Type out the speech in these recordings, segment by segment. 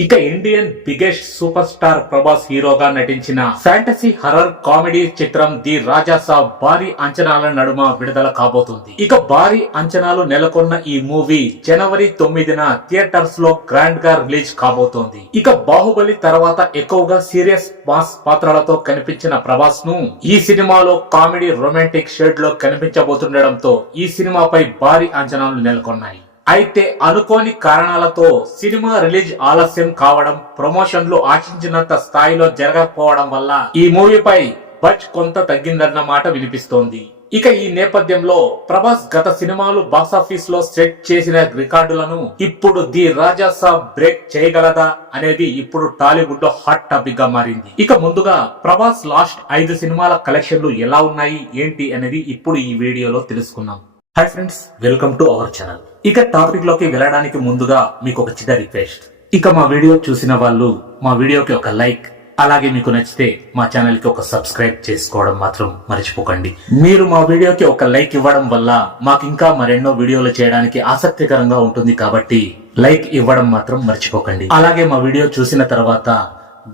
ఇక Indian biggest super star Prabhas హీరోగా నటించిన ఫ్యాంటసీ హర్రర్ కామెడీ చిత్రం ది రాజా సాబ్ భారీ అంచనాల నడుమ విడుదల కాబోతుంది. ఇక భారీ అంచనాలు నెలకొన్న ఈ మూవీ జనవరి 9న థియేటర్స్ లో గ్రాండ్ గా రిలీజ్ కాబోతోంది. ఇక బాహుబలి తర్వాత ఎక్కువగా సీరియస్ మాస్ పాత్రలతో కనిపించిన ప్రభాస్ ను ఈ సినిమాలో కామెడీ రొమాంటిక్ షేడ్ లో కనిపించబోతుండటంతో ఈ సినిమాపై భారీ అంచనాలు నెలకొన్నాయి. అయితే అనుకోని కారణాలతో సినిమా రిలీజ్ ఆలస్యం కావడం, ప్రమోషన్లు ఆశించినంత స్థాయిలో జరగకపోవడం వల్ల ఈ మూవీపై బడ్జ్ కొంత తగ్గిందన్న మాట వినిపిస్తోంది. ఇక ఈ నేపథ్యంలో ప్రభాస్ గత సినిమాలు బాక్సాఫీస్ లో సెట్ చేసిన రికార్డులను ఇప్పుడు ది రాజా సాబ్ బ్రేక్ చేయగలదా అనేది ఇప్పుడు టాలీవుడ్ లో హాట్ టాపిక్ గా మారింది. ఇక ముందుగా ప్రభాస్ లాస్ట్ 5 సినిమాల కలెక్షన్లు ఎలా ఉన్నాయి ఏంటి అనేది ఇప్పుడు ఈ వీడియోలో తెలుసుకుందాం. Hi friends, welcome to our channel. ఇక టాపిక్ లోకి వెళ్ళడానికి ముందుగా మీకు ఒక చిన్న రిక్వెస్ట్. ఇక మా వీడియో చూసిన వాళ్ళు మా వీడియోకి ఒక లైక్, అలాగే మీకు నచ్చితే మా ఛానల్ కి ఒక సబ్స్క్రైబ్ చేసుకోవడం మాత్రం మర్చిపోకండి. మీరు మా వీడియోకి ఒక లైక్ ఇవ్వడం వల్ల మాకు ఇంకా మరెన్నో వీడియోలు చేయడానికి ఆసక్తికరంగా ఉంటుంది కాబట్టి లైక్ ఇవ్వడం మాత్రం మర్చిపోకండి. అలాగే మా వీడియో చూసిన తర్వాత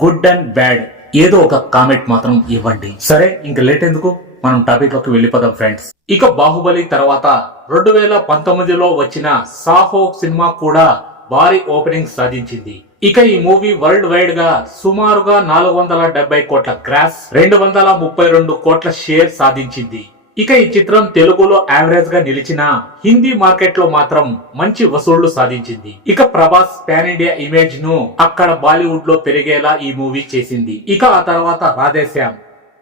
గుడ్ అండ్ బ్యాడ్ ఏదో ఒక కామెంట్ మాత్రం ఇవ్వండి. సరే, ఇంక లేట్ ఎందుకు, మనం టాపిక్ లోకి వెళ్ళిపోదాం ఫ్రెండ్స్. ఇక బాహుబలి తర్వాత 2019లో వచ్చిన సాహో సినిమా కూడా భారీ ఓపెనింగ్ సాధించింది. ఇక ఈ మూవీ వరల్డ్ వైడ్ గా సుమారుగా 470 కోట్ల గ్రాస్, 232 కోట్ల షేర్ సాధించింది. ఇక ఈ చిత్రం తెలుగులో యావరేజ్ గా నిలిచిన హిందీ మార్కెట్ లో మాత్రం మంచి వసూళ్లు సాధించింది. ఇక ప్రభాస్ పాన్ ఇండియా ఇమేజ్ ను అక్కడ బాలీవుడ్ లో పెరిగేలా ఈ మూవీ చేసింది. ఇక ఆ తర్వాత రాధేశ్యామ్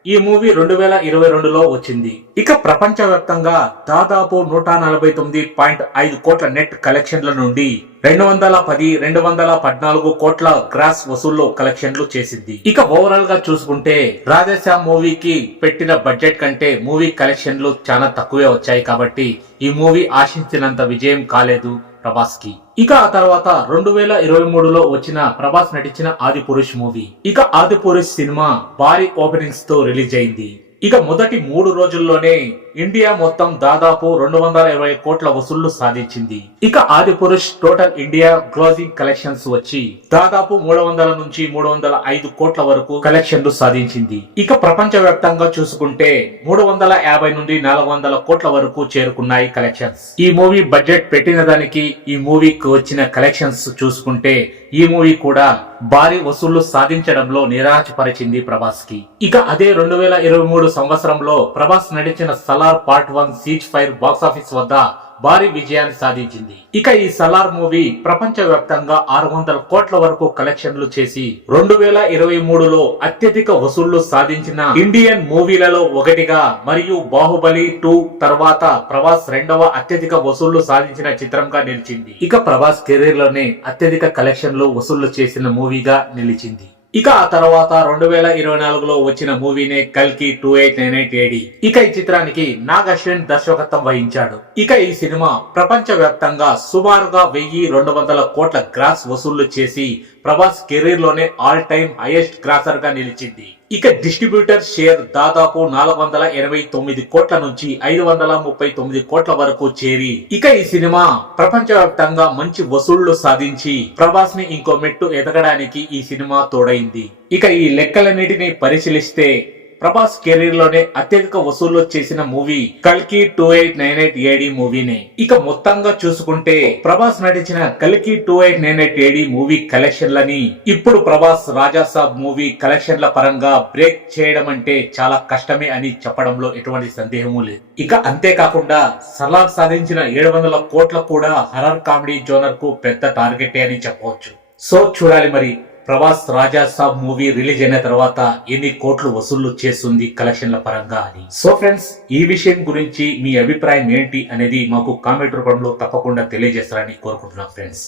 ఈ మూవీ 2022లో వచ్చింది. ఇక ప్రపంచవ్యాప్తంగా దాదాపు 149.5 కోట్ల నెట్ కలెక్షన్ల నుండి 214 కోట్ల గ్రాస్ వసూళ్లు కలెక్షన్లు చేసింది. ఇక ఓవరాల్ గా చూసుకుంటే రాధేశ్యామ్ మూవీకి పెట్టిన బడ్జెట్ కంటే మూవీ కలెక్షన్లు చాలా తక్కువే వచ్చాయి కాబట్టి ఈ మూవీ ఆశించినంత విజయం కాలేదు ప్రభాస్ కి. ఇక ఆ తర్వాత 2023లో వచ్చిన ప్రభాస్ నటించిన ఆదిపురుష్ మూవీ. ఇక ఆదిపురుష్ సినిమా భారీ ఓపెనింగ్స్ తో రిలీజ్ అయింది. ఇక మొదటి 3 రోజుల్లోనే ఇండియా మొత్తం దాదాపు 220 కోట్ల వసూళ్లు సాధించింది. ఇక Adipurush total India closing collections వచ్చి దాదాపు 300 నుంచి 305 కోట్ల వరకు కలెక్షన్లు సాధించింది. ఇక ప్రపంచ వ్యాప్తంగా చూసుకుంటే 350 నుండి 400 కోట్ల వరకు చేరుకున్నాయి కలెక్షన్స్. ఈ మూవీ బడ్జెట్ పెట్టిన దానికి ఈ మూవీకి వచ్చిన కలెక్షన్స్ చూసుకుంటే ఈ మూవీ కూడా భారీ వసూళ్లు సాధించడంలో నిరాశపరిచింది ప్రభాస్ కి. ఇక అదే 2023 సంవత్సరంలో ప్రభాస్ నటించిన Salaar part 1 cease fire box office వద్ద భారీ విజయాన్ని సాధించింది. ఇక ఈ సలార్ మూవీ ప్రపంచ వ్యాప్తంగా 600 కోట్ల వరకు కలెక్షన్లు చేసి 2023లో అత్యధిక వసూళ్లు సాధించిన ఇండియన్ మూవీలలో ఒకటిగా, మరియు బాహుబలి 2 తర్వాత ప్రభాస్ రెండవ అత్యధిక వసూళ్లు సాధించిన చిత్రంగా నిలిచింది. ఇక ప్రభాస్ కెరీర్ లోనే అత్యధిక కలెక్షన్లు వసూళ్లు చేసిన మూవీగా నిలిచింది. ఇక ఆ తర్వాత 2024లో వచ్చిన మూవీనే కల్కి 2898 AD. ఇక ఈ చిత్రానికి నాగ్ అశ్విన్ దర్శకత్వం వహించాడు. ఇక ఈ సినిమా ప్రపంచ వ్యాప్తంగా సుమారుగా 1200 కోట్ల గ్రాస్ వసూళ్లు చేసి ప్రభాస్ కెరీర్ లోనే ఆల్ టైమ్ హైయెస్ట్ గ్రాసర్ గా నిలిచింది. ఇక డిస్ట్రిబ్యూటర్ షేర్ దాదాపు 489 కోట్ల నుంచి 539 కోట్ల వరకు చేరి ఇక ఈ సినిమా ప్రపంచ వ్యాప్తంగా మంచి వసూళ్లు సాధించి ప్రభాస్ ని ఇంకో మెట్టు ఎదగడానికి ఈ సినిమా తోడైంది. ఇక ఈ లెక్కలన్నిటిని పరిశీలిస్తే ప్రభాస్ కెరీర్ లోనే అత్యధిక వసూళ్లు చేసిన మూవీ కల్కి 2898 AD మూవీనే. ఇక మొత్తంగా చూసుకుంటే ప్రభాస్ నటించిన కల్కి 2898 AD మూవీ కలెక్షన్లని ఇప్పుడు ప్రభాస్ రాజా సాబ్ మూవీ కలెక్షన్ల పరంగా బ్రేక్ చేయడం అంటే చాలా కష్టమే అని చెప్పడంలో ఎటువంటి సందేహము లేదు. ఇక అంతేకాకుండా సలార్ సాధించిన 700 కోట్ల కూడా హర్రర్ కామెడీ జోనర్ కు పెద్ద టార్గెటే అని చెప్పవచ్చు. సో చూడాలి మరి ప్రభాస్ రాజా సాబ్ మూవీ రిలీజ్ అయిన తర్వాత ఎన్ని కోట్లు వసూళ్లు చేస్తుంది కలెక్షన్ల పరంగా అని. సో ఫ్రెండ్స్, ఈ విషయం గురించి మీ అభిప్రాయం ఏంటి అనేది మాకు కామెంట్ రూపంలో తప్పకుండా తెలియజేస్తారని కోరుకుంటున్నాం ఫ్రెండ్స్.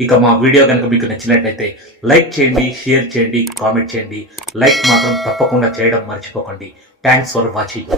ఇక మా వీడియో కనుక మీకు నచ్చినట్లయితే లైక్ చేయండి, షేర్ చేయండి, కామెంట్ చేయండి. లైక్ మాత్రం తప్పకుండా చేయడం మర్చిపోకండి. Thanks for watching.